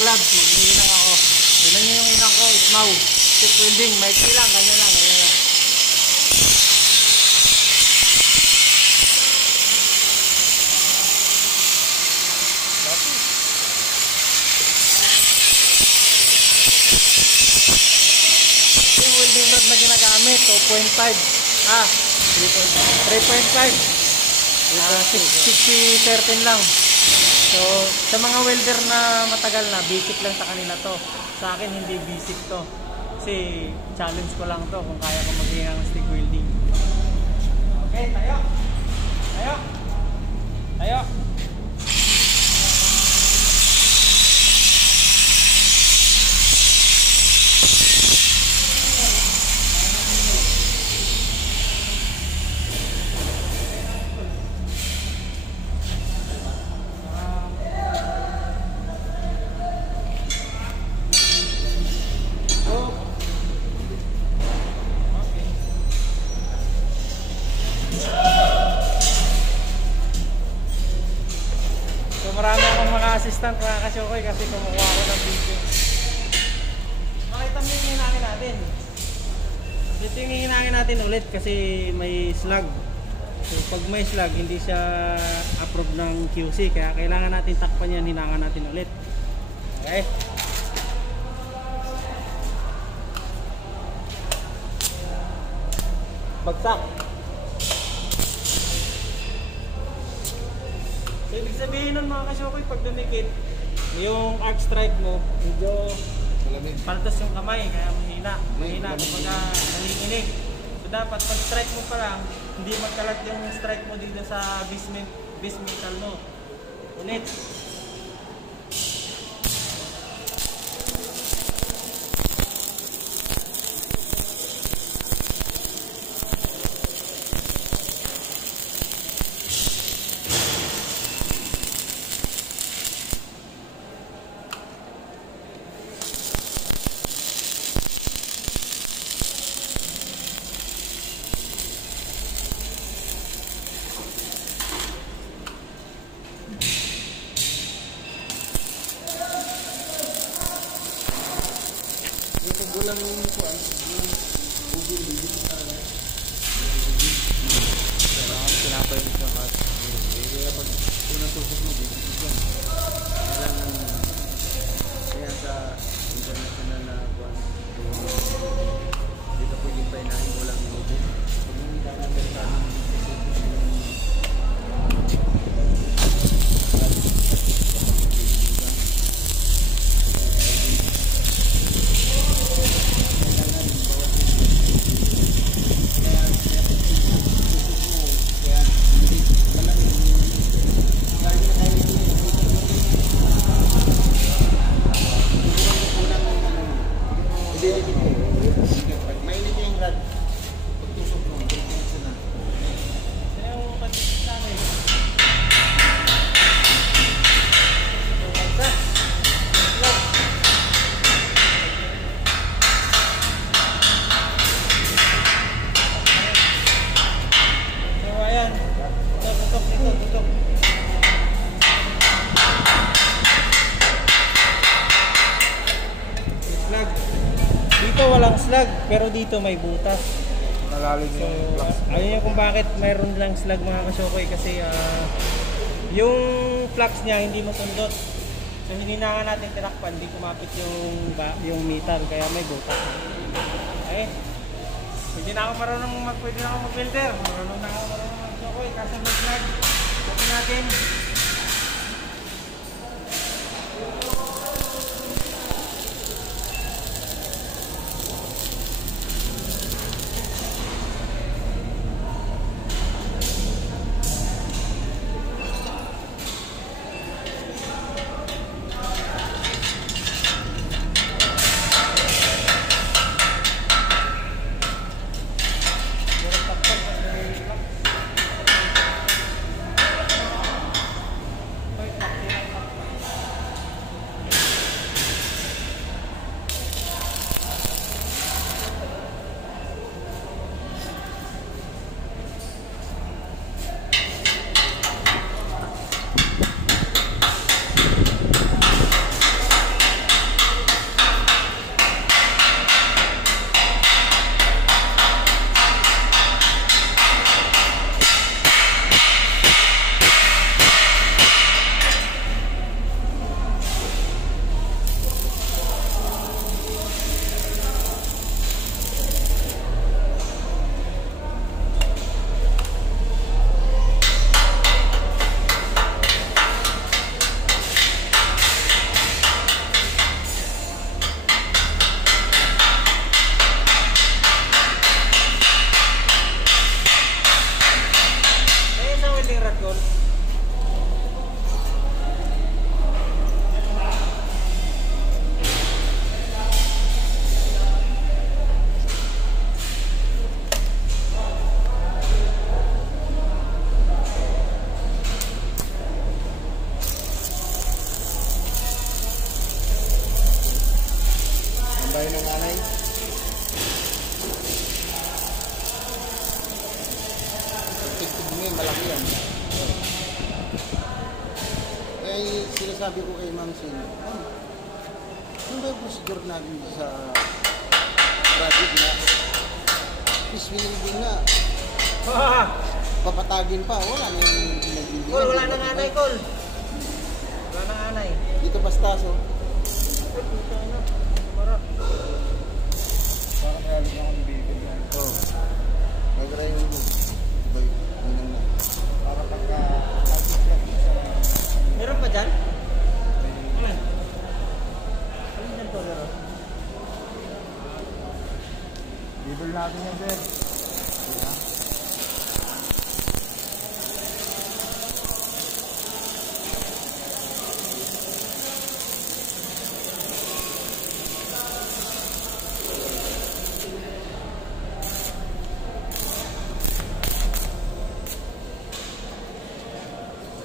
gloves. Mag-iinang ako. Tignan nyo yung inang ko. Snow. Stick welding. Maikli lang. Ganyan lang. Ganyan lang. Yung welding rod na ginagamit. 2.5. 3.5. 60-13 lang. So, sa mga welder na matagal na, basic lang sa kanila to. Sa akin, hindi basic to. Kasi, challenge ko lang to kung kaya ko maghinga ng stick welding. Okay, tayo! Tayo! Tayo! Marami akong mga assistant mga kasyokoy kasi kumukuha ko ng video. Makita mo yung hinangin natin. Dito yung hinangin natin ulit kasi may slug. So pag may slug hindi siya approve ng QC kaya kailangan natin takpan yan, hinangan natin ulit. Okay? Bagsak. So, ibig sabihin nun mga kasyokoy, pag dumikit, yung arc strike mo, medyo paltos yung kamay, kaya mahina. Mahina, kumbaga nanginginig. So, dapat pag strike mo pa lang, hindi magkalat yung strike mo dito sa base metal mo. Ulit. Gulang yung kuan, yung ubil dito sa kailangan pinapay mo siya kasi kaya pag unang tusok mo dito yan kaya sa international na kuan dito pwede pa inahin gulang yung ubil pag hindi ka ng Amerikano mainit yung rad pagtusok mo dito walang slug, pero dito may butas. nalalim So, yung flux. ayun yung kung bakit mayroon lang slug mga kasyokoy kasi yung flux niya hindi matundot. So hindi na nga natin tinakpan, hindi kumapit yung metal kaya may butas. Okay? Hindi na ako marunong pwede na ako mag-welder. Marunong na ako mag-kasyokoy kasi may slug. Ito natin. sabi ko kay Ma'am Sin, Ma'am, ano ba yung procedure natin sa project na fish welding na papatagin pa, wala na yung pinagbibigyan. Kol, wala nang anay, Kol. Wala nang anay. Dito basta, so. Ay, puta na. Para. Baka mayroon ako ng bibig yan. Oo. Nagara yung bay, yun na. Para pagka-tapos lang sa... Meron pa dyan? Ano? Alin dyan to, Lero? Bibig natin yan, sir. Diba?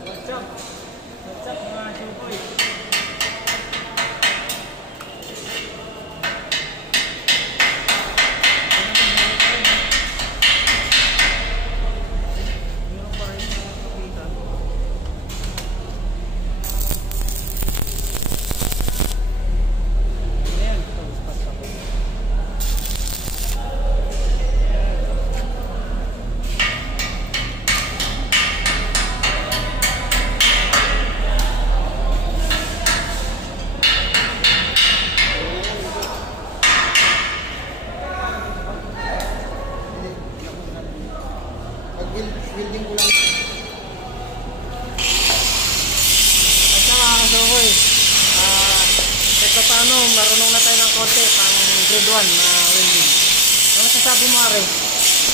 What's up? What's up, mga showboy? Meron pa rin mga kapitan. Ayan, tapos pa ako. Pag-welding ko lang. Basta mga kasukoy, kahit paano, marunong na tayo ng konti pang grade 1 na welding. Ano sasabi mo, Are?